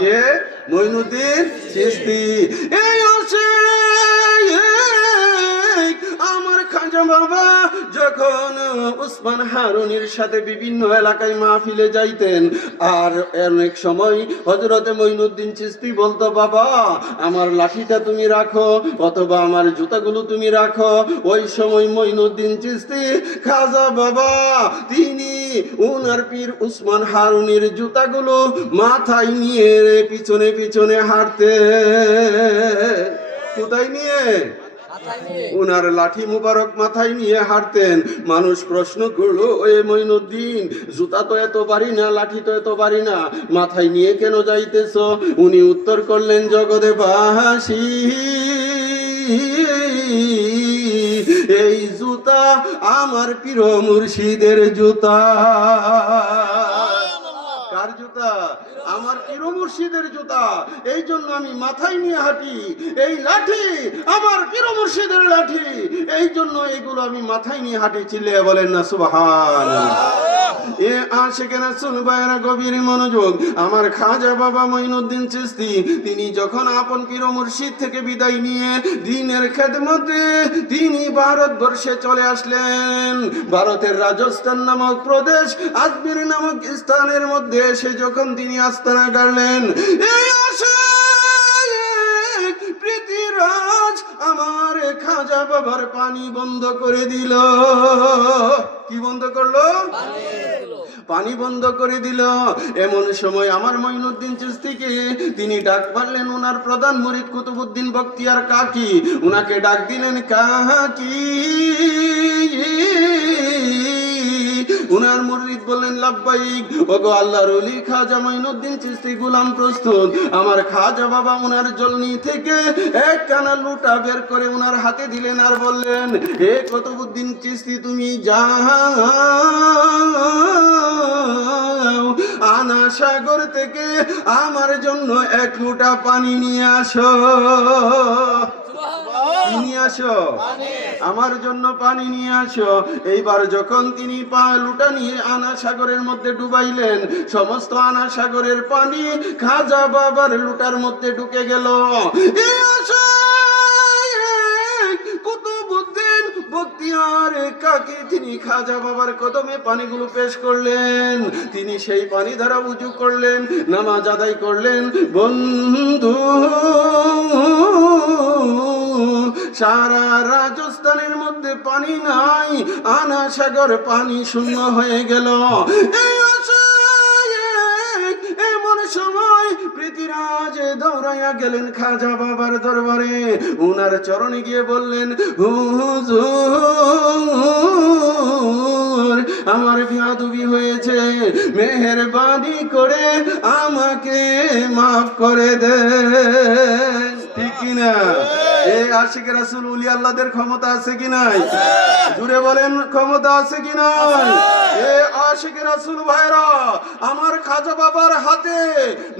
কে? মঈনুদ্দিন চিশতি। এই আসে আমার খাজা বাবা যখন উসমান হারুনির সাথে বিভিন্ন এলাকায় মাহফিলে যাইতেন, আর অনেক সময় হযরতে মঈনুদ্দিন চিশতি বলতো, বাবা আমার লাঠিটা তুমি রাখো অথবা আমার জুতাগুলো তুমি রাখো। ওই সময় মঈনুদ্দিন চিশতি খাজা বাবা তিনি উনার পীর উসমান হারুনির জুতাগুলো মাথায় নিয়ে পিছনে পিছনে হাঁটতে। কোথায় নিয়ে? উনার লাঠি মুবারক মাথায় নিয়ে হাঁটতেন। মানুষ প্রশ্ন করলো, ওই মঈনুদ্দিন জুতা তো এত পারি না, লাঠি তো এত পারি না, মাথায় নিয়ে কেন যাইতেছ? উনি উত্তর করলেন, জগদেবাসী এই জুতা আমার পীর মুর্শিদের জুতা। কার জুতা? আমার পীর মুর্শিদের জুতা। এই জন্য আমি মাথায় নিয়ে হাঁটি। এই লাঠি আমার পীর মুর্শিদের লাঠি, এই জন্য এগুলো আমি মাথায় নিয়ে হাঁটি। চিল্লিয়ে বলেন না সুবহানাল্লাহ। এ আশিকের রাসূল ভাইরা গভীর মনোযোগ। আমার খাজা বাবা মঈনুদ্দিন চিশতি তিনি যখন আপন পীর মুর্শিদ থেকে বিদায় নিয়ে দ্বীনের খেদমতে তিনি ভারতবর্ষে চলে আসলেন। ভারতের রাজস্থান নামক প্রদেশ, আজমির নামক স্থানের মধ্যে এসে যখন তিনি আস্তানা গাড়লেন, এই আসে পৃথিরাজ আমার খাজা বাবার পানি বন্ধ করে দিল। কি বন্ধ করলো? পানি বন্ধ করে দিল। এমন সময় আমার মঈনুদ্দিন চিশতিকে তিনি ডাক মারলেন ওনার প্রধান মুরিদ কুতুবউদ্দিন বখতিয়ার কাকি। উনাকে ডাক দিলেন, কাকি। উনার মুরিদ বললেন, লাব্বাইক। ওগো আল্লাহর ওলি খাজা মঈনুদ্দিন চিশতি গোলাম প্রস্তুত। আমার খাজা বাবা উনার জলনি থেকে এক কানা লুটা বের করে উনার হাতে দিলেন আর বললেন, হে কুতুবউদ্দিন চিশতি তুমি যাও আনা সাগর থেকে আমার জন্য এক লুটা পানি নিয়ে আসো। নিয়ে আসো, আমার জন্য পানি নিয়ে আসো। এইবার যখন তিনি লুটা নিয়ে আনা সাগরের মধ্যে ডুবাইলেন, সমস্ত আনা সাগরের পানি খাজা বাবার লুটার মধ্যে ঢুকে গেল। কুতুবউদ্দিন বখতিয়ার কাকি তিনি খাজা বাবার কদমে পানিগুলো পেশ করলেন। তিনি সেই পানি দ্বারা উযু করলেন, নামাজ আদায় করলেন। বন্ধু সারা রাজস্থানের মধ্যে পানি নাই, আনা সাগর পানি শূন্য হয়ে গেল। এমন সময় পৃথিরাজ দৌড়াইয়া গেলেন খাজা বাবার দরবারে। উনার চরণে গিয়ে বললেন, হুজুর আমার বিয়াদবি হয়েছে, মেহেরবানি করে আমাকে মাফ করে দেন। ঠিক কিনা? এই আশিকের রাসূল ওলি আল্লাহদের ক্ষমতা আছে কি নাই? জুড়ে বলেন, ক্ষমতা আছে কি নাই? এই আশিকের রাসূল ভাইরা আমার খাজা বাবার হাতে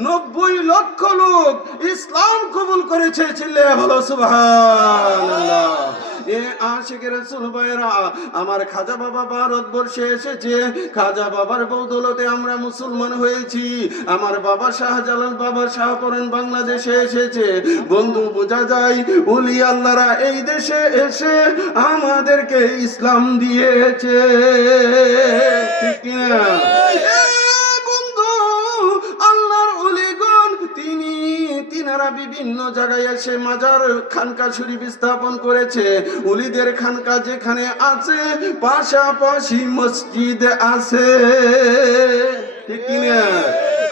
90 লক্ষ লোক ইসলাম কবুল করেছে। চিল্লায়া বলো সুবহানাল্লাহ। এ আশিকের রাসূল ভাইরা আমার খাজা বাবা ভারতবর্ষে এসেছে। খাজা বাবার বদৌলতে আমরা মুসলমান হয়েছি। আমার বাবা শাহজালাল বাবা শাহপরান বাংলাদেশে এসেছে। বন্ধু বোঝা যায় ওলি আল্লাহরা এই দেশে এসে আমাদেরকে ইসলাম দিয়েছে। ঠিক কিনা? তিনারা বিভিন্ন জায়গায় এসে মাজার খানকা শরীফ স্থাপন করেছে। ওলিদের খানকা যেখানে আছে পাশাপাশি মসজিদ আছে। ঠিক কিনা?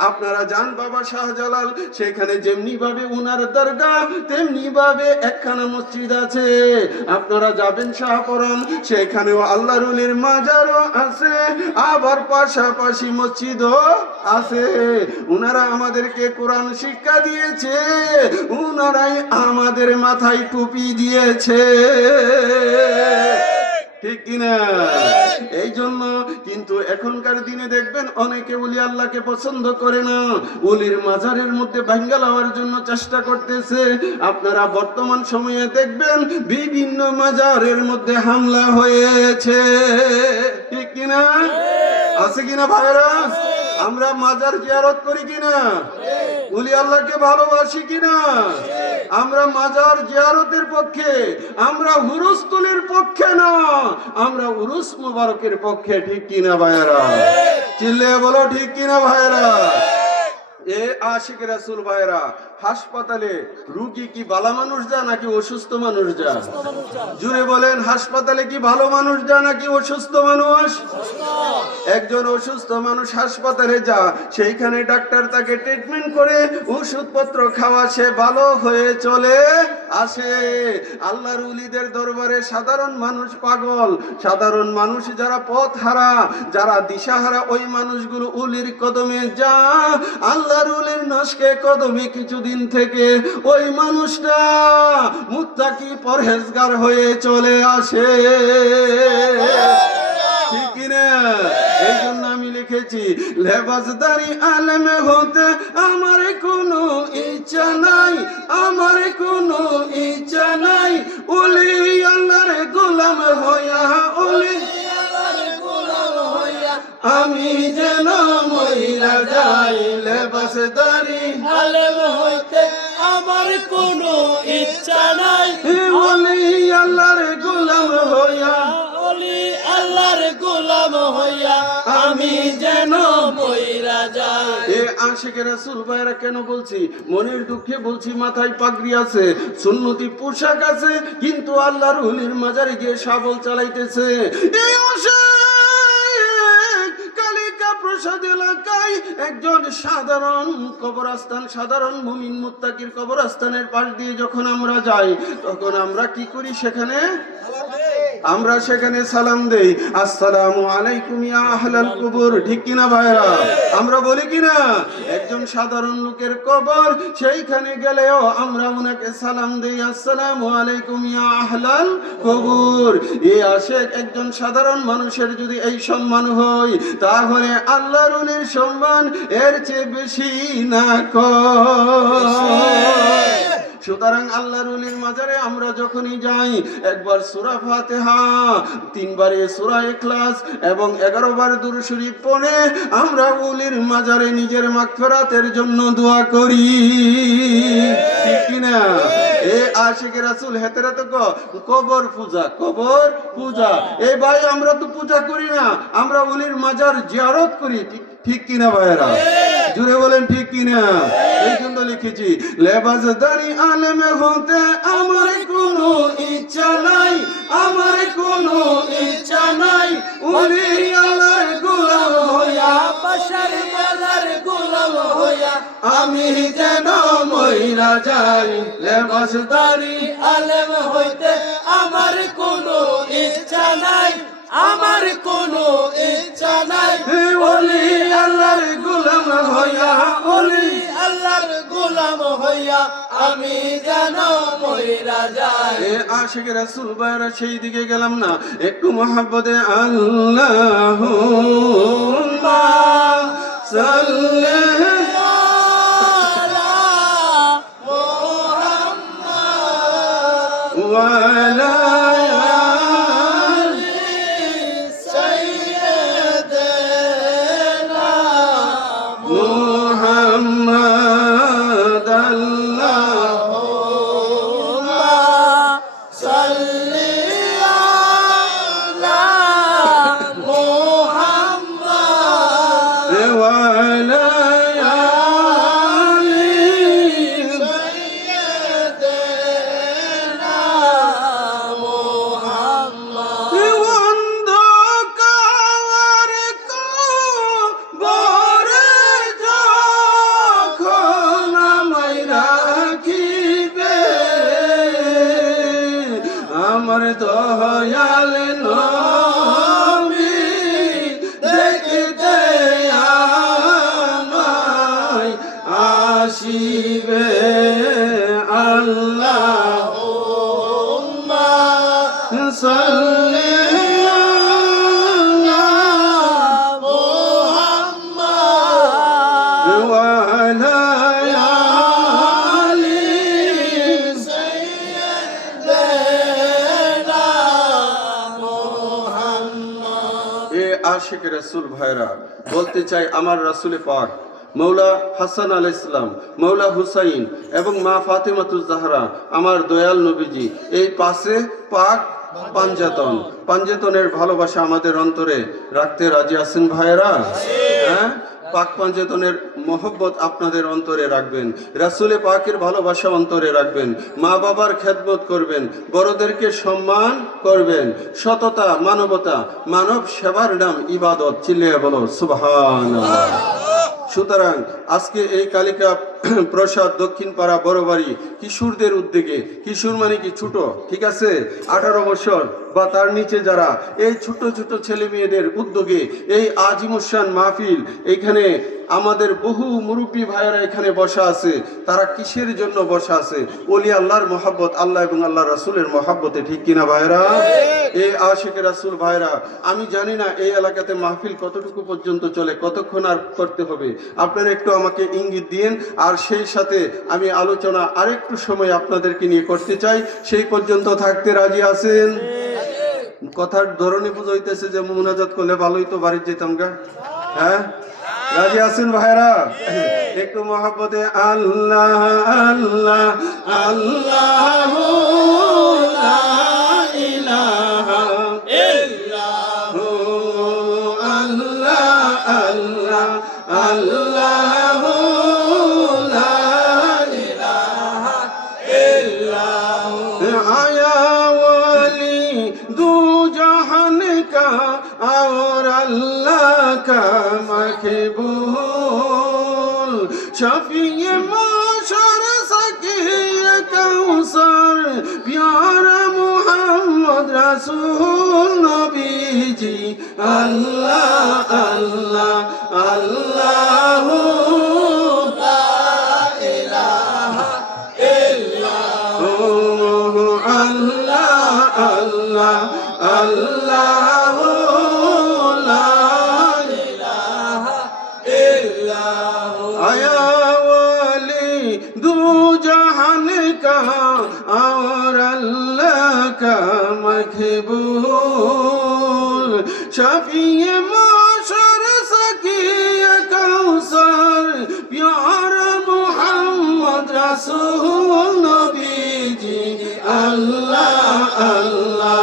আপনারা যান বাবা শাহজালাল, সেখানে যেমনি ভাবে উনার দরগা তেমনি ভাবে একখানা মসজিদ আছে। আপনারা যাবেন শাহপরান, সেখানেও আল্লাহর ওলির মাজারও আছে, আবার পাশাপাশি মসজিদও আছে। উনারা আমাদেরকে কোরআন শিক্ষা দিয়েছে, উনারাই আমাদের মাথায় টুপি দিয়েছে। ঠিক কিনা? এই জন্য কিন্তু এখনকার দিনে দেখবেন অনেকে ওলি আল্লাহকে পছন্দ করে না, ওলির মাজারের মধ্যে ভাঙ্গা লওয়ার জন্য চেষ্টা করতেছে। আপনারা বর্তমান সময়ে দেখবেন বিভিন্ন মাজারের মধ্যে হামলা হয়েছে। ঠিক কিনা? আছে কিনা ভাইরা? আমরা মাজার জিয়ারত করি কিনা? ওলি আল্লাহকে ভালোবাসি কিনা? আমরা মাজার জিয়ারতের পক্ষে, আমরা হুরুস্তুলির পক্ষে না, আমরা উরুস মুবারকের পক্ষে। ঠিক কিনা ভাইরা? চিল্লে বলো ঠিক কিনা ভাইরা? এ আশিক রাসূল ভাইরা, হাসপাতালে রোগী কি ভালো মানুষ যায় নাকি অসুস্থ মানুষ যায়? জুড়ে বলেন, হাসপাতালে কি ভালো মানুষ যায় নাকি অসুস্থ মানুষ? একজন অসুস্থ মানুষ হাসপাতালে যা, সেইখানে ডাক্তার তাকে ট্রিটমেন্ট করে ওষুধপত্র খাওয়া, সে ভালো হয়ে চলে আসে। আল্লাহর ওলিদের দরবারে সাধারণ মানুষ পাগল, সাধারণ মানুষ যারা পথ হারা, যারা দিশাহারা, ওই মানুষগুলো ওলির কদমে যা, আল্লাহর ওলির নস্কে কদমে কিছুদিন থেকে ওই মানুষটা মুত্তাকি পরহেজগার হয়ে চলে আসে। ঠিক কিনা? এই জন্য আমি লিখেছি, লেবাসদারি আলেমে হতে আমার কোনো ইচ্ছা নাই, আমার কোনো ইচ্ছা নাই, ওলি আল্লাহর গোলাম হইয়া, ওলি আল্লাহর গোলাম হইয়া আমি যেন মইরা যাই। লেবাসদারি আলেম হইতে আমার কোনো ইচ্ছা নাই, ওলি আল্লাহর গোলাম হইয়া, ওলি আল্লাহর গোলাম হইয়া আমি যেন মইরা যাই। এ আশিক রাসূল ভাইরা কেন বলছি? মনের দুঃখে বলছি। মাথায় পাগড়ি আছে, সুন্নতি পোশাক আছে, কিন্তু আল্লাহর ওলির মাজারে গিয়ে শাবল চালাইতেছে। এই আশিক কালিকা প্রসাদ এলাকায় একজন সাধারণ কবরস্থান, সাধারণ মুমিন মুত্তাকির কবরস্থানের পাশ দিয়ে যখন আমরা যাই, তখন আমরা কি করি? সেখানে আমরা সেখানে সালাম দেই, আসসালামু আলাইকুম ইয়া আহলাল কুবুর। ঠিক কিনা ভাইরা? আমরা বলি কিনা? একজন সাধারণ লোকের কবর, সেইখানে গেলেও আমরা ওনাকে সালাম দেই, আসসালামু আলাইকুম ইয়া আহলাল কুবুর। এই আশিক একজন সাধারণ মানুষের যদি এই সম্মান হয়, তাহলে আল্লাহর ওলির সম্মান এর চেয়ে বেশি না কয়। সুতরাং আল্লাহর ওলির মাজারে আমরা যখনই যাই, একবার সূরা ফাতিহা, 3 বারে সূরা ইখলাস এবং 11 বার দুরূদ শরীফ পড়ে আমরা ওলির মাজারে নিজের মাগফিরাতের জন্য দোয়া করি। ঠিক কি না? এ আশিক রাসূল হেতেরা তো কবর পূজা, কবর পূজা। এ ভাই, আমরা তো পূজা করি না, আমরা ওলির মাজার জিয়ারত করি। ঠিক কিনা ভাইরা? জুড়ে বলেন ঠিক কিনা? এই জন্য লিখেছি, লেবাসদারি আলেমে হতে আমার কোনো ইচ্ছা নাই, আমার কোনো ইচ্ছা নাই, ওলি আল্লাহর গোলাম হইয়া, বাশার বালার গোলাম হইয়া আমি যেন মইরা যাই। লেবাসদারি আলেম হইতে আমার কোনো ইচ্ছা নাই, আমার কোনো ইচ্ছা নাই, ওলি আল্লাহর গোলাম হইয়া, ওলি আল্লাহর গোলাম হইয়া আমি যেন মইরা যাই। এ আশিক রাসূল ভাইরা, সেই দিকে গেলাম না? একটু মহব্বতে আল্লাহুম্মা সাল্লি আলা মুহাম্মাদ ওয়া আলা সাইয়্যিদিনা মুহাম্মাদ আল্লাহুম্মা সাল্লি আলা মুহাম্মাদ ওয়া আলা সাইয়্যিদিনা মুহাম্মাদ। অন্ধকার কবরে যখন আমায় রাখিবে, আমার দয়াল নবী দেখতে আমায় আসিবে। আল্লাহুম্মা সাল্লি আলা মুহাম্মাদ ওয়া আলা আলি সাইয়্যিদিনা মুহাম্মাদ। এ আশিক রাসূল ভাইরা, বলতে চাই আমার রাসূলে পাক মৌলা হাসান আলাইহিস সালাম, মৌলা হুসাইন এবং মা ফাতেমাতুজ জাহরা আমার দয়াল নবীজি এই পাশে পাক পাঞ্জেতনের ভালোবাসা আমাদের অন্তরে রাখতে রাজি আছেন ভাইয়েরা? হ্যাঁ, পাক পাঞ্জেতনের মহব্বত আপনাদের অন্তরে রাখবেন, রাসূলে পাকের ভালোবাসা অন্তরে রাখবেন, মা বাবার খেদমত করবেন, বড়দেরকে সম্মান করবেন, সততা, মানবতা, মানব সেবার নাম ইবাদত। চিল্লিয়ে বলো সুবহানাল্লাহ। সুতরাং আজকে এই কালিকা প্রসাদ দক্ষিণ পাড়া বড়বাড়ি কিশোরদের উদ্যোগে, কিশোর মানে কি ছোট, ঠিক আছে, 18 বছর বা তার নিচে যারা, এই ছোট ছোট ছেলে মেয়েদের উদ্যোগে এই আজিমুসান মাহফিল, এইখানে আমাদের বহু মুরব্বী ভাইয়েরা এখানে বসা আছে। তারা কিসের জন্য বসা আছে? ওলি আল্লাহর মহাব্বত, আল্লাহ এবং আল্লাহ রাসূলের মহাব্বতে, ঠিক কিনা ভাইরা? এই আশিকে রাসূল ভাইরা, আমি জানি না এই এলাকাতে মাহফিল কতটুকু পর্যন্ত চলে, কতক্ষণ আর করতে হবে, আপনারা একটু আমাকে ইঙ্গিত দিন। আর সেই সাথে আমি আলোচনা আরেকটু সময় আপনাদেরকে নিয়ে করতে চাই, সেই পর্যন্ত থাকতে রাজি আছেন? কথার ধরনে বুঝাইতেছে যে মুনাজাত করলে ভালোই তো বাড়ি যেতাম গা। হ্যাঁ, রাজি আছেন ভাইরা? একটু মহব্বতে আল্লাহ আল্লাহ আল্লাহ লা ইলাহা ইল্লাহু আল্লাহ আল্লাহ আল্লাহ লা ইলাহা ইল্লাহু আয়া ওয়ালি দু জাহান কা और अल्लाह का मकबूल शफीए माशर सकीय कौसर प्यारा मोहम्मद रसूल नबी जी अल्लाह अल्लाह अल्लाह ला इलाहा इल्लल्लाह अल्लाह अल्लाह अल्लाह और अल्लाह का मकबूल शफीए माशर सकीय कौसर प्यारा मोहम्मद रसूल नबी जी अल्लाह अल्लाह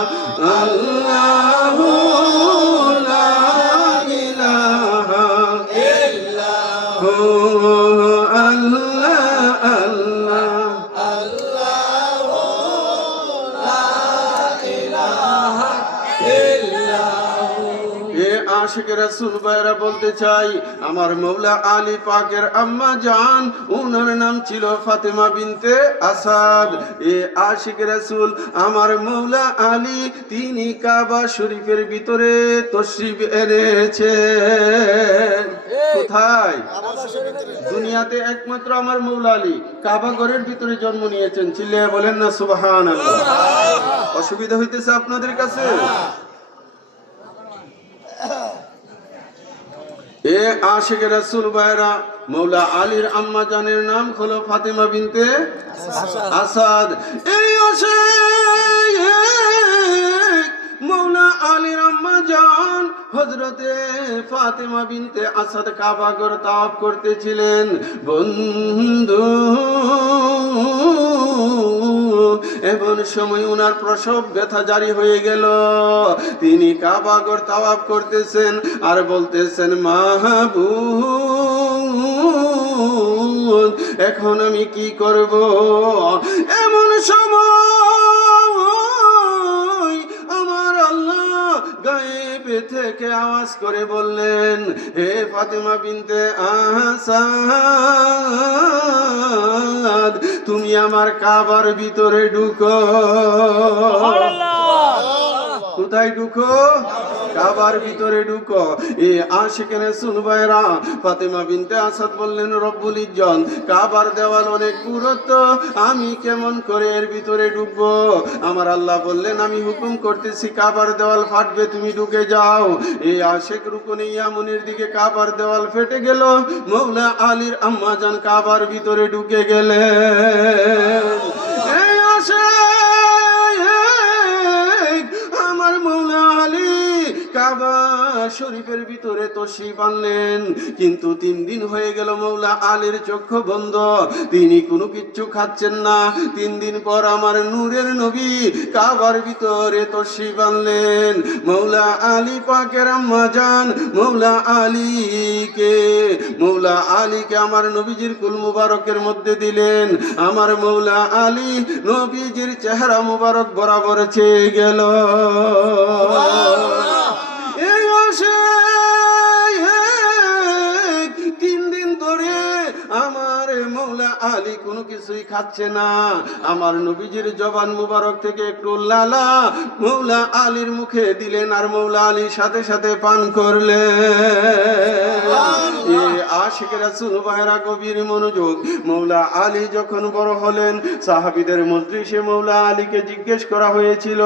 अल्लाह ला इलाहा इल्लल्लाह अल्लाह अल्लाह আশিকে রাসূল ভাইরা বলতে চাই, আমার মৌলা আলী পাকের আম্মা জান, ওনার নাম ছিল ফাতেমা বিনতে আসাদ। এ আশিকে রাসূল আমার মৌলা আলী, তিনি কাবা শরীফের ভিতরে তশরিফ এনেছেন। কোথায়? দুনিয়াতে একমাত্র আমার মৌলা আলী কাবা ঘরের ভিতরে জন্ম নিয়েছেন। চিল্লিয়ে বলেন না সুবহানাল্লাহ। অসুবিধা হইতেছে আপনাদের কাছে? এ আশিকে রাসূল ভাইরা, মৌলা আলীর আম্মা জানের নাম হলো ফাতেমা বিনতে আসাদ। এই মৌলা আলীর আম্মা জান হযরতে ফাতেমা বিনতে আসাদ কাবা ঘর তাওয়াফ করতেছিলেন। বন্ধু, এমন সময় উনার প্রসব ব্যথা জারি হয়ে গেল। তিনি কাবা ঘর তাওয়াফ করতেছেন আর বলতেছেন, মাহবুব এখন আমি কি করব? এমন সময় আমার আল্লাহ গায়েব থেকে আওয়াজ করে বললেন, হে ফাতেমা বিনতে আসাদ, তুমি আমার কাবার ভিতরে ঢুকো। কোথায় ঢুকো? কাবার ভিতরে ঢুকো। এ আশিকে রাসূল ভাইরা, ফাতেমা বিনতে আসাদ বললেন, রব্বুল ইজ্জত, কাবার দেওয়াল অনেক পুরুত্ব, আমি কেমন করে এর ভিতরে ঢুকবো? আমার আল্লাহ বললেন, আমি হুকুম করতেছি কাবার দেওয়াল ফাটবে, তুমি ঢুকে যাও। এই আশিক রুকনে ইয়ামনের দিকে কাবার দেওয়াল ফেটে গেল। মৌলা আলীর আম্মা জান কাবার ভিতরে ঢুকে গেলেন। এই আশিক আমার মৌলা আলী কাবা শরীফের ভিতরে তশরিফ আনলেন, কিন্তু 3 দিন হয়ে গেল মৌলা আলীর চক্ষু বন্ধ, তিনি কোনো কিচ্ছু খাচ্ছেন না। 3 দিন পর আমার নূরের নবী কাবার ভিতরে তশরিফ আনলেন। মৌলা আলী পাকের আম্মা জান মৌলা আলীকে আমার নবীজির কুল মুবারকের মধ্যে দিলেন। আমার মৌলা আলী নবীজির চেহারা মুবারক বরাবর চেয়ে গেল। এই আসে 3 দিন ধরে আমার মৌলা আলী কোনো কিছুই খাচ্ছে না। আমার নবীজির জবান মুবারক থেকে একটু লালা মৌলা আলীর মুখে দিলেন, আর মৌলা আলীর সাথে সাথে পান করলেন। আশিক রাসূল ভাইরা গভীর মনোযোগ। মৌলা আলী যখন বড় হলেন, সাহাবীদের মজলিসে মৌলা আলীকে জিজ্ঞেস করা হয়েছিল,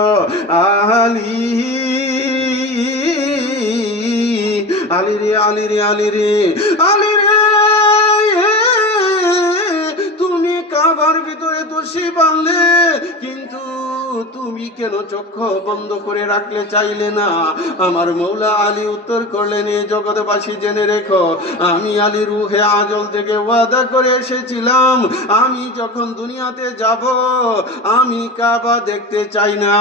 আলী আলী রে আলী রে আলী রে আলী রে, তুমি কাবার ভিতরে তশরিফ আনলে, কিন্তু তুমি কেন চক্ষু বন্ধ করে রাখলে, চাইলে না? আমার মৌলা আলী উত্তর করলেন, এ জগৎবাসী জেনে রেখো, আমি আলী রুহে আজল থেকে ওয়াদা করে এসেছিলাম, আমি যখন দুনিয়াতে যাব আমি কাবা দেখতে চাই না,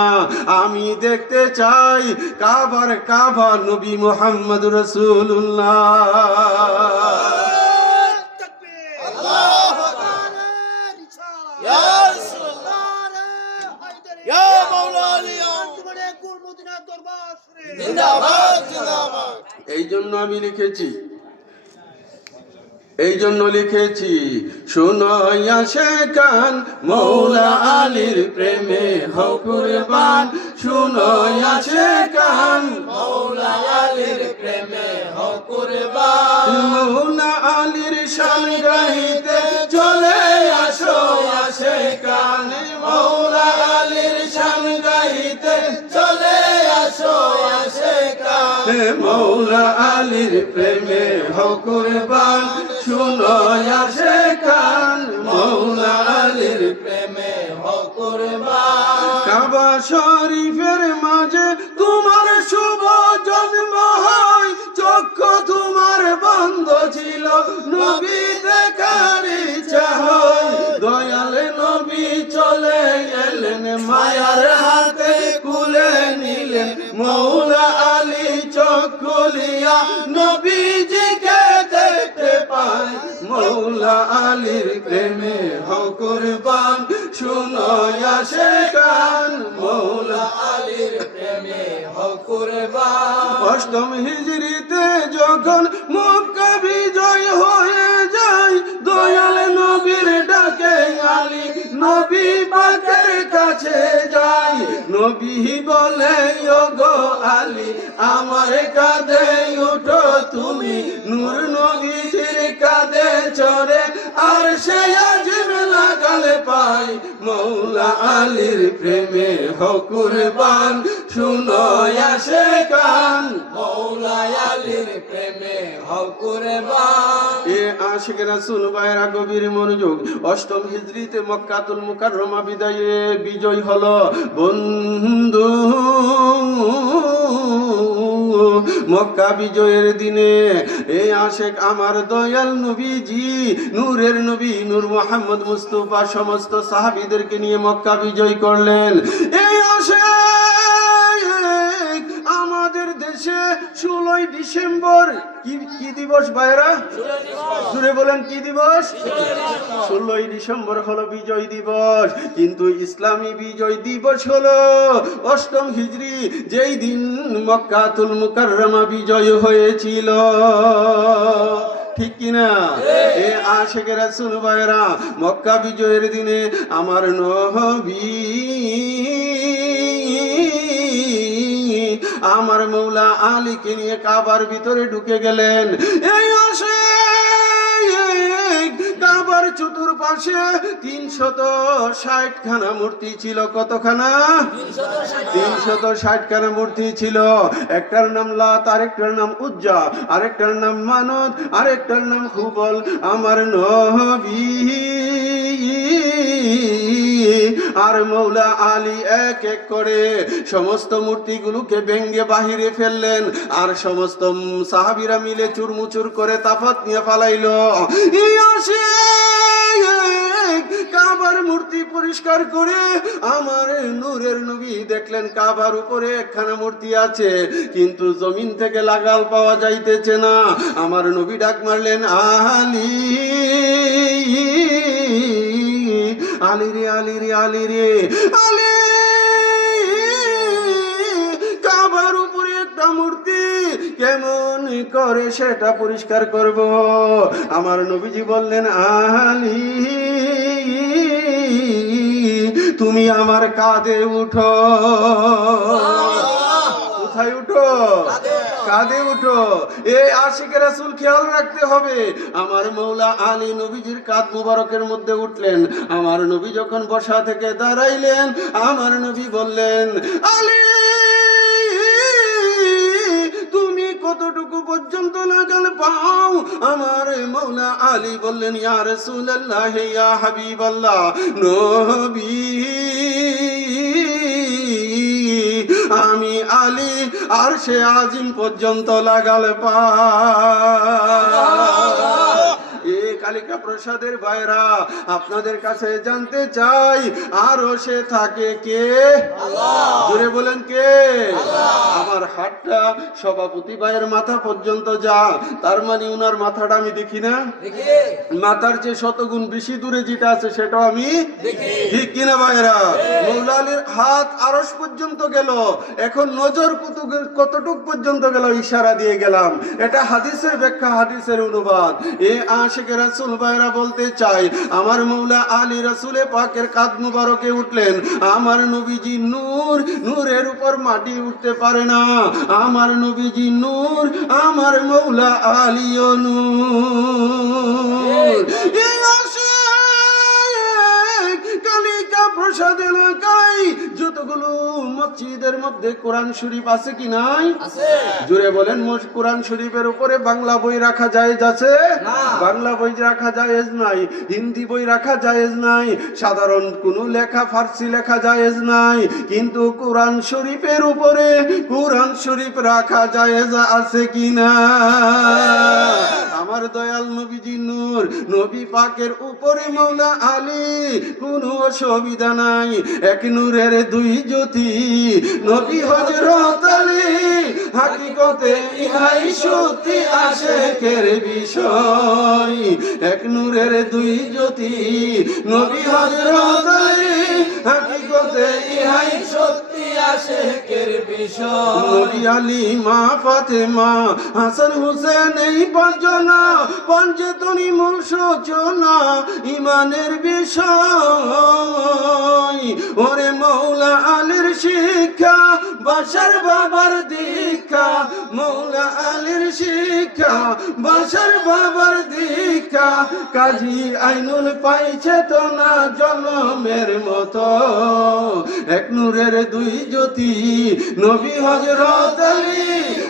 আমি দেখতে চাই কাবা নবী মুহাম্মদ রাসূলুল্লাহ। এই জন্য লিখেছি শুনয়া সে কান মৌলা আলীর প্রেমে হও কুরবান, শুনয়া সে কান মৌলা আলীর প্রেমে হও কুরবান। মৌলা আলীর শান গাইতে চলে আসো আসে কান, মৌলা আলীর শান গাইতে চলে আসো আসে কান। মৌলা আলীর প্রেমে হও কুরবান, শুনয়া সে কান মৌলা আলীর প্রেমে হও কুরবান। কাবা শরীফের মাঝে তোমার শুভ জন্ম হয়, চক্ষু তোমার বন্ধ ছিল, নবী দেখার ইচ্ছা হয়, দয়াল নবী চলে এলেন, মায়ার হাতে কুলে নিলেন, মৌলা আলী চোখ খুলিয়া নবীজিকে দেখতে পায়, মৌলা আলীর প্রেমে হও কুরবান, শুনয়া সে কান মৌলা আলীর প্রেমে হও কুরবান। অষ্টম হিজরিতে যখন মক্কা বিজয় হয়ে যায়, দয়াল নবীর ডাকে আলী নবী পাকের কাছে যায়, নবী বলে ওগো আলী আমার কাঁধে উঠো তুমি, নূর নবীজির কাঁধে চড়ে আর সে আজিম লাগালে পাই, মৌলা আলীর প্রেমে হও কুরবান, শুনয়া সে কান মৌলা আলীর প্রেমে হও কুরবান। এ আশিক রাসূল ভাইরা গভীর মনোযোগ। অষ্টম হিজরিতে মক্কাতুল মুকাররমা বিজয় হলো বন্ধু। মক্কা বিজয়ের দিনে এই আশেক আমার দয়াল নবীজি নূরের নবী নূর মুহাম্মদ মুস্তাফা সমস্ত সাহাবীদেরকে নিয়ে মক্কা বিজয় করলেন। এই আশেক আমাদের দেশে 16ই ডিসেম্বর কি দিবস ভাইরা? জুড়ে বলেন কি দিবস? 16ই ডিসেম্বর হলো বিজয় দিবস, কিন্তু ইসলামী বিজয় দিবস হলো অষ্টম হিজরি, যেই দিন মক্কাতুল মুকাররমা বিজয় হয়েছিল। ঠিক কিনা? এ আশিক রাসূল ভাইরা মক্কা বিজয়ের দিনে আমার নবী আমার মৌলা আলীকে নিয়ে কাবার ভিতরে ঢুকে গেলেন। এই আশিক কাবার চতুর্পাশে 360 খানা মূর্তি ছিল। কতখানা? 360 খানা মূর্তি ছিল। একটার নাম লাত, আরেকটার নাম উজ্জা, আরেকটার নাম মানত, আরেকটার নাম হুবল। আমার নবী আর মৌলা আলী এক এক করে সমস্ত মূর্তিগুলোকে ভেঙ্গে বাহিরে ফেললেন, আর সমস্ত সাহাবীরা মিলে চুরমুচুর করে তাফাত নিয়ে ফালাইলো। এই আসে কাবার মূর্তি পরিষ্কার করে আমার নূরের নবী দেখলেন কাবার উপরে একখানা মূর্তি আছে, কিন্তু জমিন থেকে লাগাল পাওয়া যাইতেছে না। আমার নবী ডাক মারলেন, আলী আলী রে আলী রে আলী রে আলী, কাবার উপরে একটা মূর্তি কেমন করে সেটা পরিষ্কার করব। আমার নবীজি বললেন, আলী তুমি আমার কাঁধে উঠো। কোথায় উঠো? কাঁধে উঠো। এই আশিকে রাসূল খেয়াল রাখতে হবে। আমার মৌলা আলী নবীজির কাঁধ মুবারকের মধ্যে উঠলেন। আমার নবী যখন বসা থেকে দাঁড়াইলেন, আমার নবী বললেন, আলী তুমি কতটুকু পর্যন্ত লাগাল পাও? আমার মৌলা আলী বললেন, ইয়া রাসূলুল্লাহ ইয়া হাবিবাল্লাহ, নবী আমি আলী আরশে আজিম পর্যন্ত লাগাল পা। কালিকা প্রসাদের ভাইরা, আপনাদের কাছে জানতে চাই আরো সে থাকে কে? জোরে বলেন কে? আমার হাতটা সভাপতি ভাইয়ের মাথা পর্যন্ত যা, তার মানে উনার মাথাটা আমি দেখি না? মাথার যে শতগুণ বেশি দূরে যেটা আছে সেটাও আমি ঠিক কিনা ভাইরা? মৌলা আলীর হাত আরশ পর্যন্ত গেল, এখন নজর কতটুক পর্যন্ত গেল ইশারা দিয়ে গেলাম। এটা হাদিসের ব্যাখ্যা, হাদিসের অনুবাদ। এ আশিকে রাসূল ভাইরা বলতে চাই, আমার মৌলা আলী রাসূলে পাকের কাঁধ মুবারকে উঠলেন। আমার নবীজি নূর, নূরের উপর মাটি উঠতে পারে না। আমার নবীজি নূর, আমার মৌলা আলীও নূর। এই আশিক কালিকা প্রসাদ এলাকায় যতগুলো মসজিদের মধ্যে কোরআন শরীফ আছে কি নাই? জুড়ে বলেন, কোরআন শরীফের উপরে বাংলা বই রাখা জায়েজ আছে? বাংলা বই রাখা জায়েজ নাই, হিন্দি বই রাখা জায়েজ নাই, সাধারণ কোনো লেখা ফার্সি লেখা জায়েজ নাই, কিন্তু কোরআন শরীফের উপরে কোরআন শরীফ রাখা জায়েজ আছে কিনা? আমার দয়াল নবীজি নূর, নবী পাকের উপরে মৌলা আলী, কোনো অসুবিধা নাই। এক নূরের দুই জ্যোতি, নবী হযরত আলী, হাকিকতে ইহাই সত্যি আশিকের বিষয়। এক নূরের দুই জ্যোতি, নবী হযরত আলী, হাকিকতে ইহাই সত্যি আশিকের বিষয়। নবী আলী, মা ফাতেমা, হাসান হুসেন, এই পাঁচজনা পঞ্চতনী মূল সূচনা ইমানের বিষয়। ওরে মৌলা আলীর শিক্ষা, বাশার বাবার দীক্ষা, মৌলা আলীর শিক্ষা, বাশার বাবার দীক্ষা, কাজী আইনুল পাইছে তো না জনমের মতো। এক নূরের দুই জ্যোতি, নবী হযরত আলী,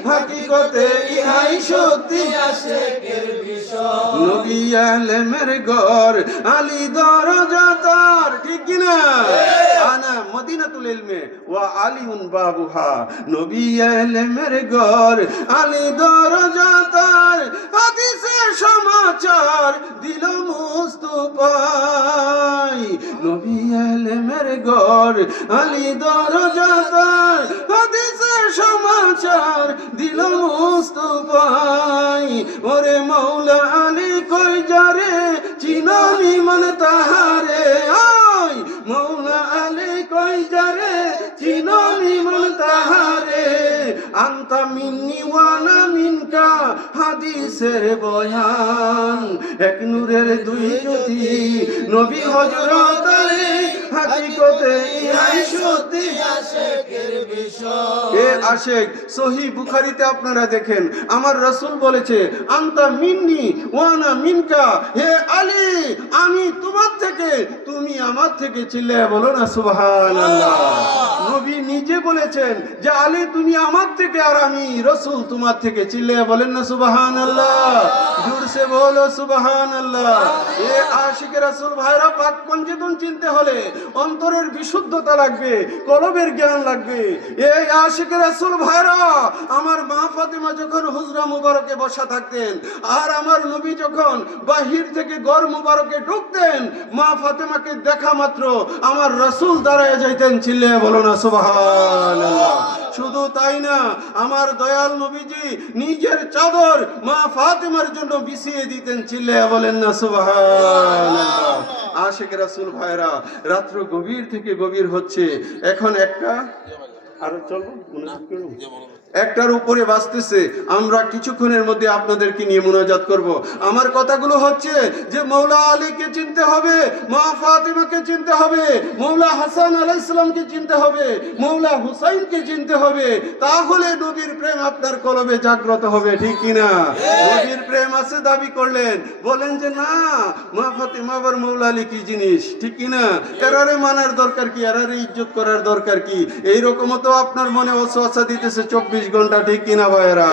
হাকিকতে ইহাই সত্যি আশিকের বিষয়। নবী আলেমের ঘর, আলী দরজা তার, ঠিক কিনা? আনা মদিনাতুল ইলমে ওয়া আলিউন বাবুহা। নবী আলেমের ঘর, আলী দরজা তার, হাদিসের সমাচার দিল মুস্তাফাই। নবী আলেমের ঘর, আলী দরজা তার, হাদিসের সমাচার দিল মুস্তাফাই। ওরে মৌলা আলী কই যারে, চিনানি মন তাহারে। আয় মৌলা আলী কই যারে, চিনানি মন তাহারে। আনতা মিন্নি ওয়ানা মিনকা, হাদিসের বয়ান। এক নূরের দুই জ্যোতি, নবী হযরত আলী, হাকিকতে ইহাই সত্যি আশিকের বিষয়। এ আশিক, সহিহ বুখারীতে আপনারা দেখেন, আমার রাসূল বলেছে, আনতা মিন্নি ওয়ানা মিনকা, হে আলী আমি তোমার থেকে, তুমি আমার থেকে। চিল্লায়া বলো না সুবহানাল্লাহ। নবী নিজে বলেছেন যে আলী তুমি আমার থেকে আর আমি রাসূল তোমার থেকে। চিল্লায়া বলেন না সুবহানাল্লাহ। জোরসে বলো সুবহানাল্লাহ। এ আশিক রাসূল ভাইরা, পাক পঞ্চেতন চিনতে হলে অন্তরের বিশুদ্ধতা লাগবে, কলবের জ্ঞান লাগবে। এই আশিকের রাসূল ভাইরা, আমার মা ফাতেমা যখন হুজরা মুবারকে বসা থাকতেন, আর আমার নবী যখন বাহির থেকে ঘর মুবারকে ঢুকতেন, মা ফাতেমাকে দেখা মাত্র আমার রাসূল দাঁড়ায় যাইতেন। চিল্লিয়ে বলো না সুবহানাল্লাহ। শুধু তাই না, আমার দয়াল নবীজি নিজের চাদর মা ফাতেমার জন্য বিছিয়ে দিতেন। চিল্লিয়ে বলেন না সুবহানাল্লাহ। আশিক রাসূল ভাইরা, রাত্র গভীর থেকে গভীর হচ্ছে, এখন একটা আর চলবো একটার উপরে বাঁচতেছে। আমরা কিছুক্ষণের মধ্যে আপনাদেরকে নিয়ে মুনাজাত করব। আমার কথাগুলো হচ্ছে যে মৌলা আলীকে চিনতে হবে, মা ফাতেমাকে চিনতে হবে, মৌলা হাসান আলাইহিস সালামকে চিনতে হবে, মৌলা হুসাইনকে চিনতে হবে, তাহলে নবীর প্রেম আপনার কলবে জাগ্রত হবে। ঠিক কিনা? নবীর প্রেম আছে দাবি করলেন, বলেন যে না মা ফাতেমা আবার মৌলা আলী কি জিনিস? ঠিক কিনা? এরারে মানার দরকার কি, এরারে ইজ্জত করার দরকার কি? এইরকমও তো আপনার মনে ওয়াসওয়াসা দিতেছে 24 ঘন্টা। ঠিক কিনা ভাইরা?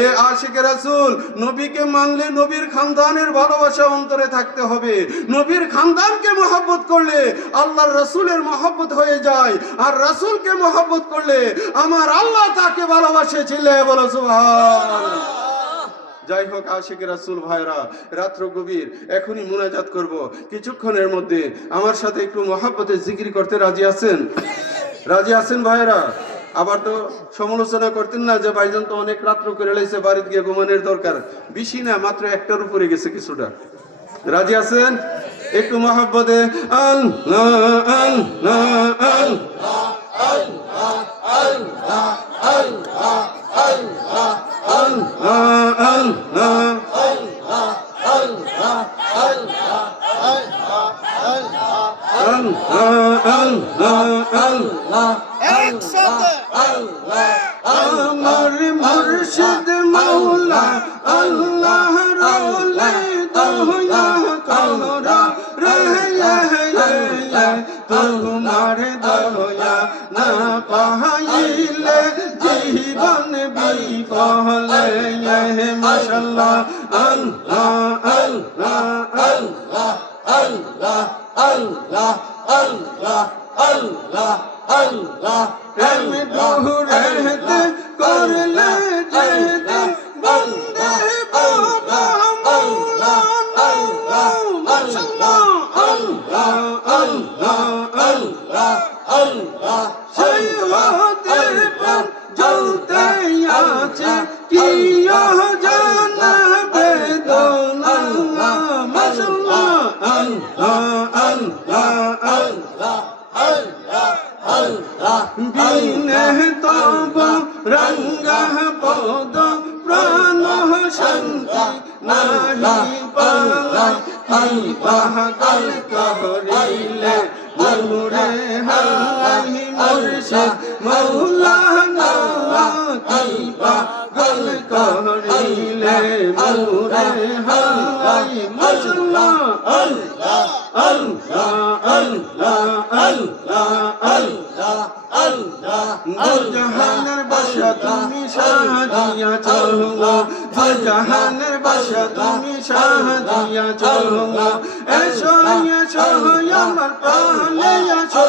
এ আশিকে রাসূল, নবীকে মানলে নবীর খানদানের ভালোবাসা অন্তরে থাকতে হবে। নবীর খানদানকে মহব্বত করলে আল্লাহর রাসূলের মহব্বত হয়ে যায়, আর রাসূলকে মহব্বত করলে আমার আল্লাহ তাকে ভালোবাসে। চিল্লায়ে বলো সুবহানাল্লাহ। যাই হোক আশিকে রাসূল ভাইরা, রাত্র গভীর, এখনই মুনাজাত করব। কিছুক্ষণের মধ্যে আমার সাথে একটু মহব্বতে জিকির করতে রাজি আছেন? রাজি আছেন ভাইরা? আবার তো সমালোচনা করতেন না যে ভাইজান তো অনেক রাত্র করে লাইছে, বাড়িতে গিয়ে ঘুমানোর দরকার। বেশি না, মাত্র একটার উপরে গেছে কিছুটা। রাজি আছেন? একটু মহব্বতে আল্লাহ আল্লাহ আল্লাহ আল্লাহ আল্লাহ আল্লাহ আল্লাহ আমার মুর্শিদ মৌলা আল্লাহ রোলে দয়া করো রে, তোমার দয়া না পাইলে জীবন বিফলে। মাশাআল্লাহ আল্লাহ আল্লাহ আল্লাহ আল্লাহ আল্লাহ আল্লাহ আল্লাহ আল্লাহ এমনি দুহুরেতে করলে যেতে বন্দে বাবা আল্লাহ আল্লাহ মাশাআল্লাহ আল্লাহ আল্লাহ আল্লাহ আল্লাহ সেই ওদের প্রাণ জ্বলতে আছে কি জানাবে দোলা। মাশাআল্লাহ আল্লাহ আল্লাহ আল্লাহ আল্লাহ আল্লাহ বিনে তব রঙ্গা পদ প্রাণ শান্তি নাহি পালাই। কি পাগল করিলে নূরে হাই মুর্শিদ মৌলানা, কি পাগল করিলে নূরে হাই। মাশাআল্লাহ আল্লাহ আল্লাহ আল্লাহ আল্লাহ আল্লাহ আল্লাহ। জাহানের বাদশা তুমি সাজিয়াছ, জাহানের বাদশা তুমি সাজিয়াছ। এসো এসো আমার প্রাণে এসো,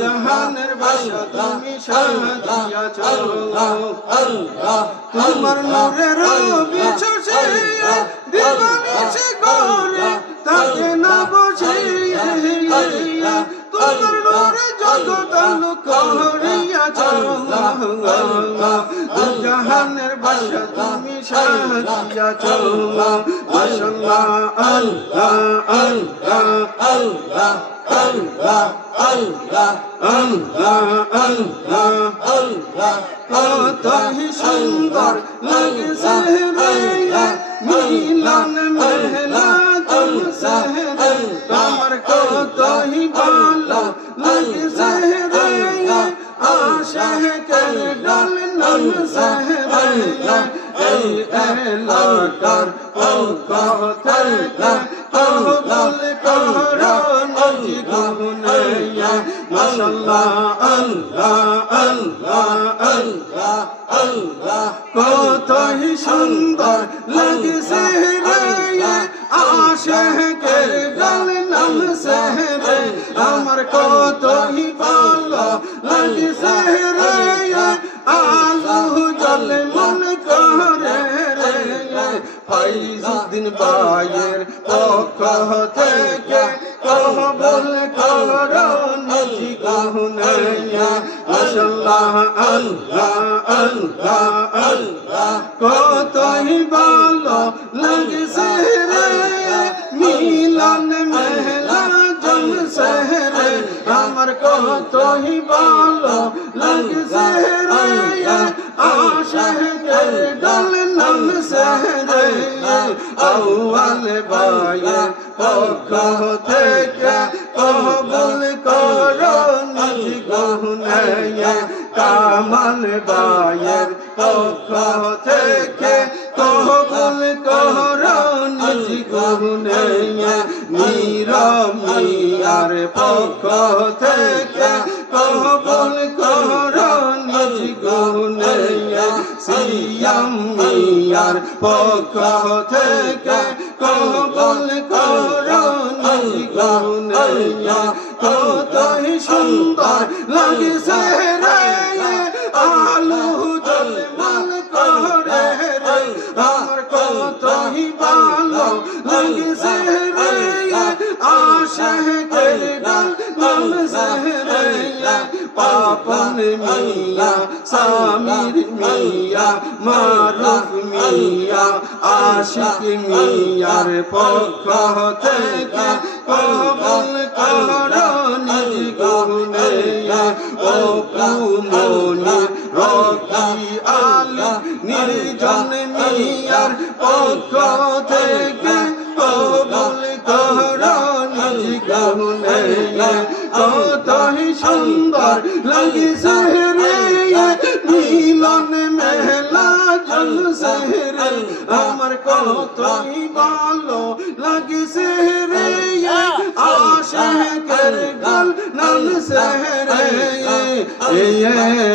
জাহানের বাদশা তুমি সাজিয়াছ। তোমার নূরের বিছাসে দিবানিশে করে থাকে না বসে, তোমার নূরে জগৎ আলো করিয়াছ। জাহানের বাদশা তুমি সাজিয়াছ। মাশাআল্লাহ আল্লাহ আল্লাহ আল্লাহ আল্লাহ আল্লাহ আল্লাহ আল্লাহ আল্লাহ। কতই সুন্দর লাগছে রে মিলন মেলা তুমসে, তোমার কতই ভালো লাগছে রে আশিকের ডাল নামছে রে। এই এলাকার পক্ষ থেকে কবুল করো নবী গুনাইয়া। মাশাআল্লাহ আল্লাহ আল্লাহ আল্লাহ আল্লাহ। কতই সুন্দর লাগছে রে আশিকের ডাল নামছে কতই ভালো লাগছে রে আলু জলে মন করে রে ফাইজুদ্দিন ভাইয়ের পক্ষ থেকে কবুল করো নিজ গুনে মাশাআল্লাহ আল্লাহ আল্লাহ আল্লাহ কতই ভালো লাগছে রে মিলন মেলা জলসে রে আমার কতই ভালো লাগছে রে আশিকের দল নামছে রে আউয়াল ভাইয়ের পক্ষ থেকে কবুল করো নিজ গুনে কামাল ভাইয়ের পক্ষ থেকে কবুল করো নিজ গুনে নীরব মিয়ার পক্ষ থেকে কবুল করো নিজ গুনে সিয়াম মিয়ার পক্ষ থেকে কবুল করো নিজ গুনে কতই সুন্দর লাগছে রে আলু জলমল করে রে আমার কতই ভালো লাগছে রে আশিকের গান নামছে রে পাপন মিয়া সামির মিয়া মারুফ মিয়া আশিক মিয়ার পক্ষ থেকে কবুল করো নিজ গুনে ও কুমনি রকি আলী নির্জন মিয়ার পক্ষ থেকে কবুল করো নিজ গুনে কতই সুন্দর লাগছে রে মিলন মেলা জলসে রে আমার কতই ভালো লাগছে রে আশিকের গান নামছে রে এই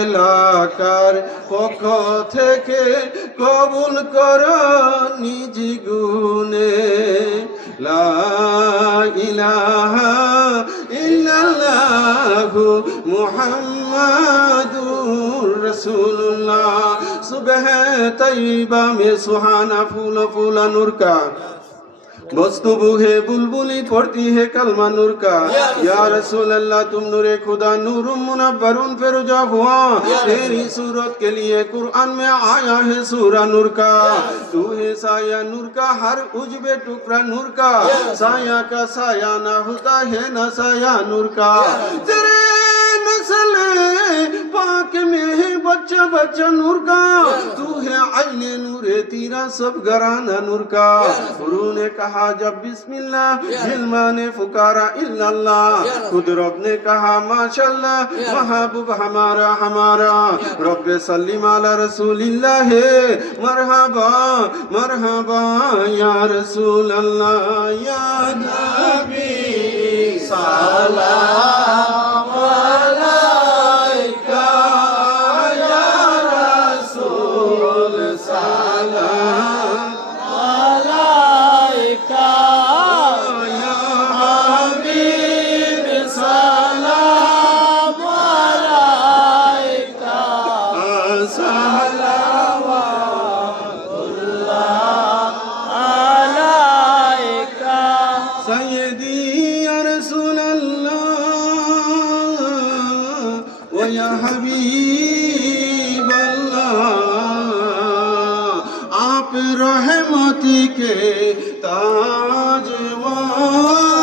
এলাকার পক্ষ থেকে কবুল করো নিজ গুনে লা ইলাহা ইল্লাল্লাহু মুহাম্মাদুর রাসূলুল্লাহ সুবহ তৈবা মে সুহানা फूल फूला नूर का बस्तुबू है बुलबुली पढ़ती है कलमा नूर का या रसूल अल्लाह तुम नूरे खुदा नूर मुनव्वरुन फिरोजा हुआ तेरी सूरत के लिए कुरान में आया है सूरा नूर का तू है साया नूर का हर उजबे टुकड़ा नूर का साया का साया ना होता है ना साया नूर का तेरे नस्ल पाक में है बच्चा बच्चा नूर का तू है आईने नूरे तेरा सब घराना नूर का गुरु ने कहा जब बिस्मिल्लाह दिलमा ने पुकारा इल्लल्लाह खुद रब ने कहा माशाल्लाह महबूब हमारा हमारा रब सल्लिम अला रसूलिल्लाह है मरहबा मरहबा या रसूल अल्लाह या नबी सलाम अलैका या रसूल सलाम अलैका या हबीब सलाम अलैका सलावतुल्लाह अलैका सय्यदी या रसूल अल्लाह व या हबीब अल्लाह आप रहमती के ताज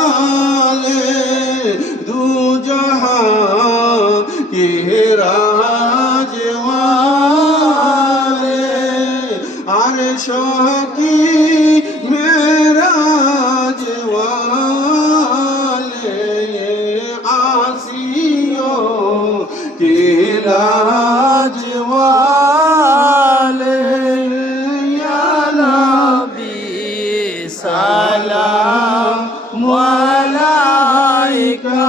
वाले दू जहां के राज वाले अर्श की मेराज वाले आसियों के राज वाले या नबी सलाम अलैका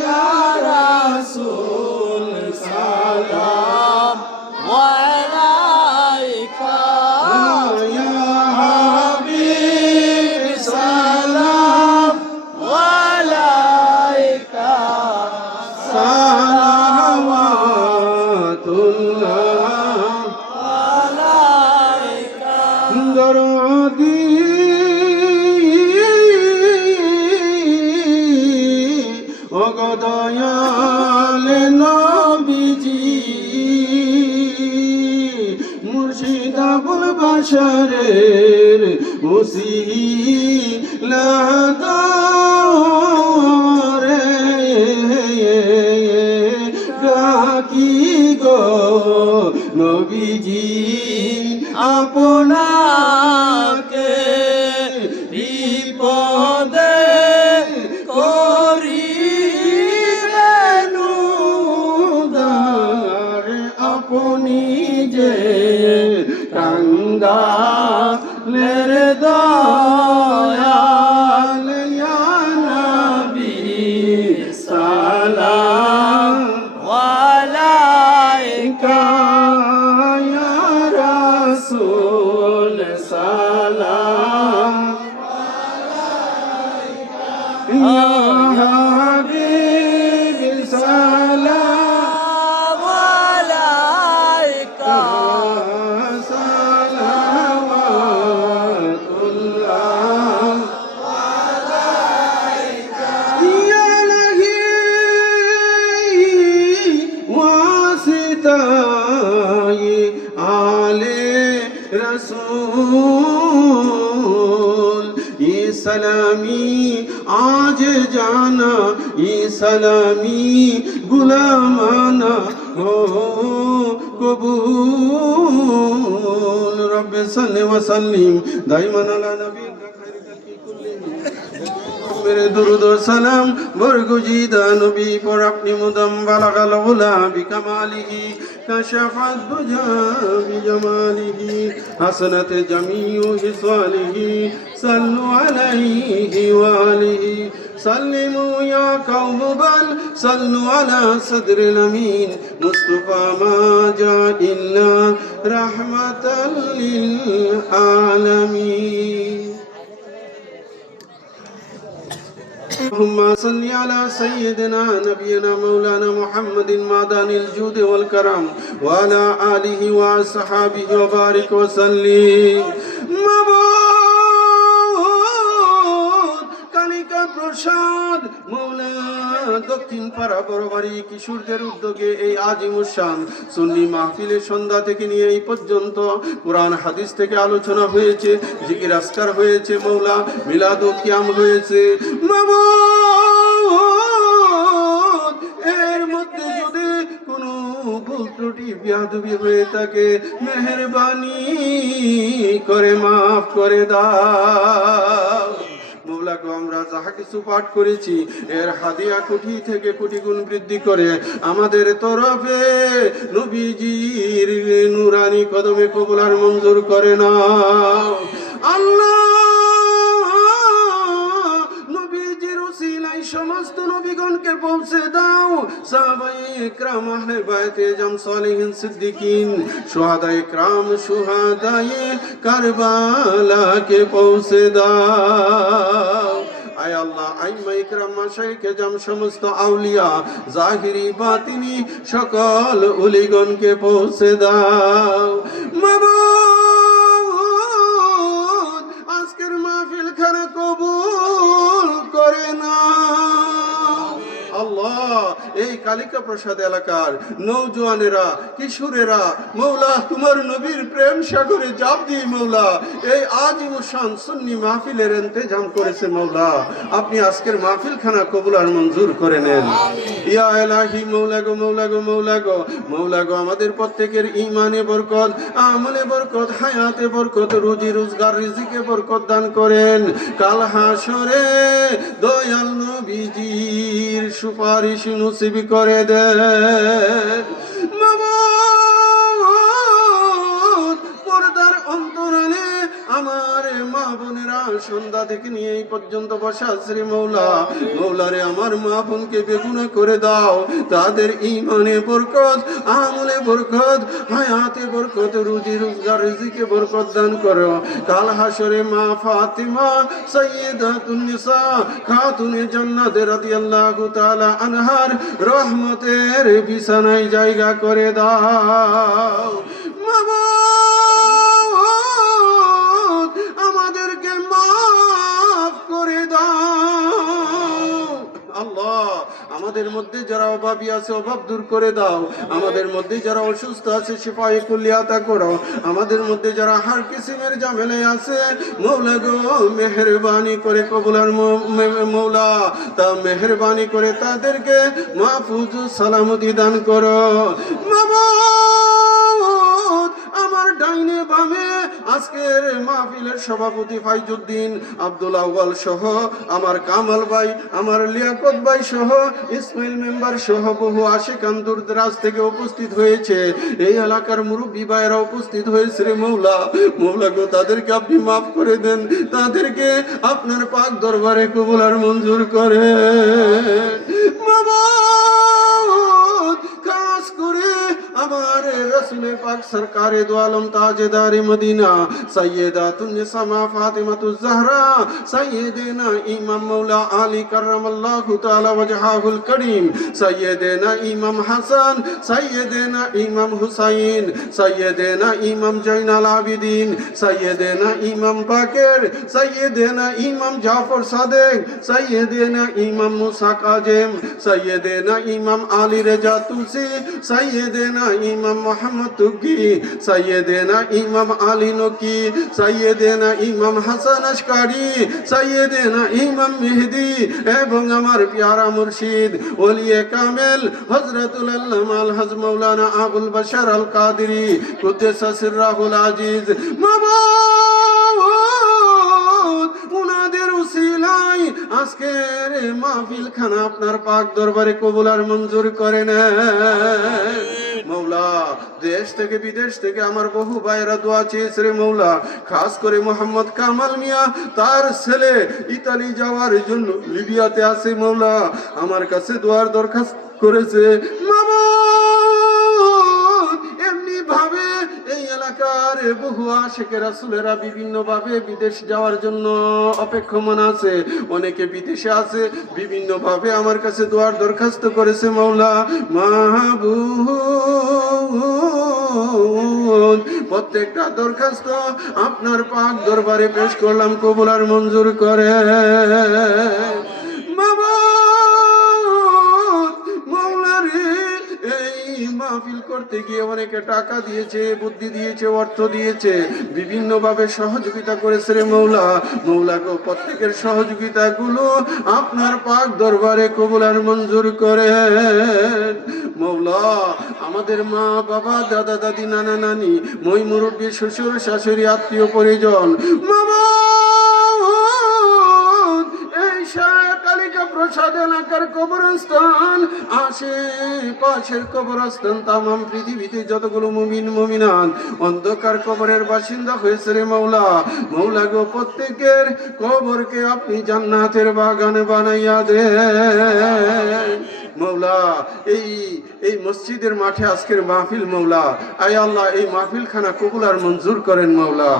या रसूल सलाम अलैका या हबीब सलाम अलैका মাহফিলের উসিলা করে ডাকি গো নবীজি আপনাকে বিপদে করিবেন উদ্ধার আপনি যে কাঙ্গালের দয়াল ইয়া নবী সালাম আলাইকা ইয়া রাসূল সালাম ইয়া হাবিব সালাম আলাইকা সালাওয়াতুল্লাহ ইয়া লাহি ওয়াসিতাই আলে রসূল ये सलामी आज जाना ये सलामी गुलामाना हो कबूल रब सल्लि व सल्लिम दाइमन अला नबी मेरे दुरूद और सलाम बरगुजीदा नबी पर अपनी मुदम बलगल उला बिकमालिही कशफत दुजा बिजमालिही हसनत जमीउ हिसालिही सल्लु अलैहि व आलिहि सल्लिमु या कौम बल सल्लु अला सदरिल अमीन मुस्तफा मा जा इल्ला रहमतल लिल आलमीन اللهم صل على سيدنا نبينا مولانا محمد معدن الجود والكرم وعلى آله وصحبه وبارك وسلم মাবুদ কালিকা প্রসাদ মৌলা দক্ষিণ পাড়া বড়বাড়ি কিশোরদের উদ্যোগে এই আজিমুস শান সুন্নি মাহফিলের সন্ধ্যা থেকে নিয়ে এই পর্যন্ত কোরআন হাদিস থেকে আলোচনা হয়েছে, জিকির আজকার হয়েছে, মৌলা মিলাদ ও কিয়াম হয়েছে। মাবুদ এর মধ্যে যদি কোনো ভুল ত্রুটি বিয়াদবি হয়ে থাকে মেহেরবানি করে মাফ করে দাও। মৌলা গো আমরা যাহা কিছু পাঠ করেছি এর হাদিয়া কোটি থেকে কোটি গুণ বৃদ্ধি করে আমাদের তরফে নবীজির নুরানি কদমে কবুল আর মঞ্জুর করে নাও আল্লাহ। নবীজির উসিলাই সমস্ত নবীগণকে পৌঁছে দাও, সাহাবায়ে ইকরাম আহলে বায়তে জাম সালিহিন সিদ্দিকিন শুহাদায়ে ইকরাম শুহাদায়ে কারবালাকে পৌঁছে দাও। আয় আল্লাহ আইম্মা ইকরাম মাশায়েখে জাম সমস্ত আউলিয়া জাহিরি বাতিনি সকল ওলিগণকে পৌঁছে দাও। মাবুদ আজকের মাহফিল খানা কবুল করে নাও আল্লাহ। এই কালিকা প্রসাদ এলাকার নওজোয়ানেরা কিশোরেরা মৌলা তোমার নবীর প্রেম সাগরে জাপ দিয়ে মৌলা এই আজিমুস শান সুন্নি মাহফিলের ইন্তেজাম করেছে মৌলা, আপনি আজকের মাহফিল খানা কবুল আর মঞ্জুর করে নেন। ইয়া ইলাহি মৌলা গো মৌলা গো মৌলা গো মৌলা গো আমাদের প্রত্যেকের ঈমানে বরকত, আমলে বরকত, হায়াতে বরকত, রুজি রোজগার রিজিকে বরকত দান করেন। কাল হাসরে দয়াল নবীজির সুপারিশ নসিব করে দেন। মাবুদ পর্দার অন্তরালে আমার মা বোনেরা সন্ধ্যা থেকে নিয়ে এই পর্যন্ত বসা শ্রী মৌলা মৌলারে আমার মা বোনকে বেগুনা করে দাও, তাদের ঈমানে বরকত, আমলে বরকত, হায়াতে বরকত, রুজি রোজগার রিজিকে বরকত দান করো। কাল হাসরে মা ফাতিমা সাইয়্যিদাতুন নিসা খাতুনে জান্নাত রাদিয়াল্লাহু তাআলা আনহার রহমতের বিছানায় জায়গা করে দাও। মাবুদ আমাদেরকে মাফ করে দাও আল্লাহ। আমাদের আমাদের মধ্যে যারা অভাবী আছে অভাব দূর করে দাও, আমাদের মধ্যে যারা অসুস্থ আছে শিফায়ে কুল্লি আতা করো, আমাদের মধ্যে যারা হার কিসিমের ঝামেলায় আছে মৌলা গো মেহেরবানি করে কবুলার মৌলা তা মেহেরবানি করে তাদেরকে মাহফুজ সালামতি দান করো। মাবুদ আমার ডাইনে বামে আজকের মাহফিলের সভাপতি ফাইজুদ্দিন আব্দুল আউয়াল সহ আমার কামাল ভাই, আমার লিয়াকত ভাই সহ ইসমাইল মেম্বার সহ বহু আশিকান দূর দরাজ থেকে উপস্থিত হয়েছে। এই এলাকার মুরব্বী ভাইয়েরা উপস্থিত হয়েছে রে মৌলা। মৌলা গো তাদেরকে আপনি মাফ করে দেন, তাদেরকে আপনার পাক দরবারে কবুল আর মঞ্জুর করে। মাবুদ খাস করে আমার রসুল পাক সরকারে দো আলম তাজদারে মদিনা সৈয়দাতুন নিসা মা ফাতিমাতুজ জাহরা সৈয়দনা ইমাম মৌলা আলী কাররামাল্লাহু তাআলা ওয়াজহাহুল করিম, সৈয়দনা ইমাম হাসান, সৈয়দনা ইমাম হুসাইন, সৈয়দনা ইমাম জৈনাল আবিদিন, সৈয়দনা ইমাম বাকের, সৈয়দনা ইমাম জাফর সাদেক, সৈয়দনা ইমাম মুসা কাজেম, সৈয়দনা ইমাম আলী রেজা তুলসি, সৈয়দনা ইমাম মোহাম্মদ তুকি, সৈয়দনা ইমাম আলী নকি, সৈয়দনা ইমাম হাসান আশকারি, সৈয়দনা ইমাম মেহেদি এবং আমার প্যারা মুর্শিদ ওলিয়ে কামেল হযরতুল আল্লামা আলহাজ মাওলানা আবুল বশর আল কাদরি কুদ্দেসা সিররাহুল আজিজ। মাবুদ উনাদের উসিলায় আজকের মাহফিল খানা আপনার পাক দরবারে কবুল আর মঞ্জুর করে নেন মৌলা। দেশ থেকে বিদেশ থেকে আমার বহু ভাইরা দোয়া চেয়েছে রে মৌলা। খাস করে মোহাম্মদ কামাল মিয়া তার ছেলে ইতালি যাওয়ার জন্য লিবিয়াতে আছে মৌলা, আমার কাছে দোয়ার দরখাস্ত করেছে। মাবুদ এমনি ভাবে এই এলাকার বহু আশিকে রাসূলেরা বিভিন্ন ভাবে বিদেশ যাওয়ার জন্য অপেক্ষমান আছে, অনেকে বিদেশে আছে, বিভিন্ন ভাবে আমার কাছে দোয়ার দরখাস্ত করেছে মৌলা। মাহবুব প্রত্যেকটা দরখাস্ত আপনার পাক দরবারে পেশ করলাম, কবুল আর মঞ্জুর করে। মাহফিল করতে গিয়ে অনেকে টাকা দিয়েছে, বুদ্ধি দিয়েছে, অর্থ দিয়েছে, বিভিন্ন ভাবে সহযোগিতা করেছে রে মৌলা। মৌলা গো প্রত্যেকের সহযোগিতা গুলো আপনার পাক দরবারে কবুল আর মঞ্জুর করেন মৌলা। আমাদের মা বাবা দাদা দাদি নানা নানি মই মুরব্বী শ্বশুর শাশুড়ি আত্মীয় পরিজন প্রসাদ এলাকার কবরস্থান আশেপাশের কবরস্থান তামাম পৃথিবীতে যতগুলো মুমিন মুমিনান অন্ধকার কবরের বাসিন্দা হয়েছে রে মৌলা। মৌলা গো প্রত্যেকের কবরকে আপনি জান্নাতের বাগানে বানাইয়া দেন মৌলা। এই মসজিদের মাঠে আজকের মাহফিল মৌলা, আয় আল্লাহ এই মাহফিল খানা কবুল আর মঞ্জুর করেন মৌলা।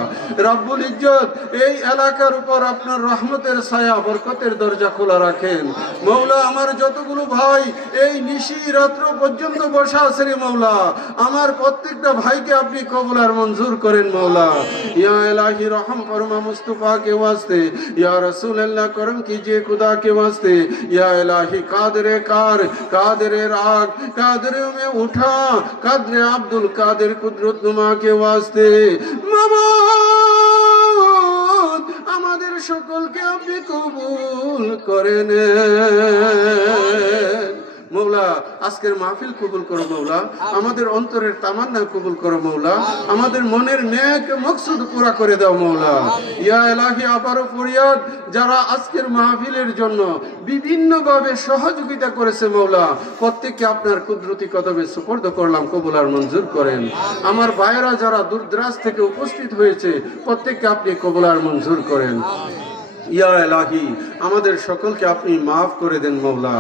রব্বুল ইজ্জত এই এলাকার উপর আপনার রহমতের ছায়া বরকতের দরজা খোলা রাখেন মৌলা। আমার যতগুলো ভাই এই নিশি রাত্র পর্যন্ত বসা আছে রে মৌলা, আমার প্রত্যেকটা ভাইকে আপনি কবুল আর মঞ্জুর করেন মৌলা। ইয়া ইলাহি রহম ফরমা মুস্তাফা के वास्ते, या रसूल अल्लाह करम कीजिए खुदा के वास्ते, या इलाही कादरे कार कादरे राग कादरे में उठा कादरे अब्दुल कादिर कुदरत नुमा के वास्ते। মাবুদ আমাদের সকলকে আপনি কবুল করে নেন মৌলা। আজকের মাহফিল কবুল করো মৌলা, আমাদের অন্তরের তামান্না কবুল করো মৌলা, আমাদের মনের নেক মকসুদ পুরা করে দাও মৌলা। ইয়া ইলাহি আবারও ফরিয়াদ যারা আজকের মাহফিলের জন্য বিভিন্ন ভাবে সহযোগিতা করেছে মৌলা, প্রত্যেককে আপনার কুদরতি কদমে সুপর্দ করলাম, কবুল আর মঞ্জুর করেন। আমার ভাইয়েরা যারা দূরদরাজ থেকে উপস্থিত হয়েছে প্রত্যেককে আপনি কবুল আর মঞ্জুর করেন। ইয়া ইলাহি আমাদের সকলকে আপনি মাফ করে দেন মৌলা।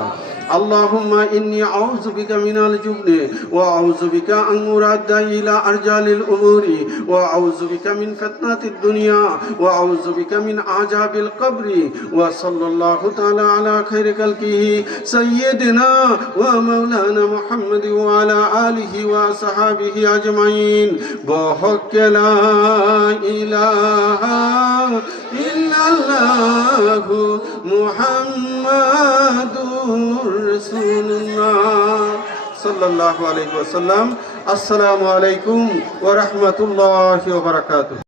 اللهم إني أعوذ بك من الجبن وأعوذ بك أن أرد إلى أرجال الأمور وأعوذ بك من فتنة الدنيا وأعوذ بك من عذاب القبر وصلى الله تعالى على خير خلقه سيدنا ومولانا محمد وعلى آله وصحابه أجمعين بحق لا إله إلا الله محمد رسول সাল্লাল্লাহু আলাইহি ওয়াসাল্লাম। আসসালামু আলাইকুম ওয়া রাহমাতুল্লাহি ওয়া বারাকাতুহু।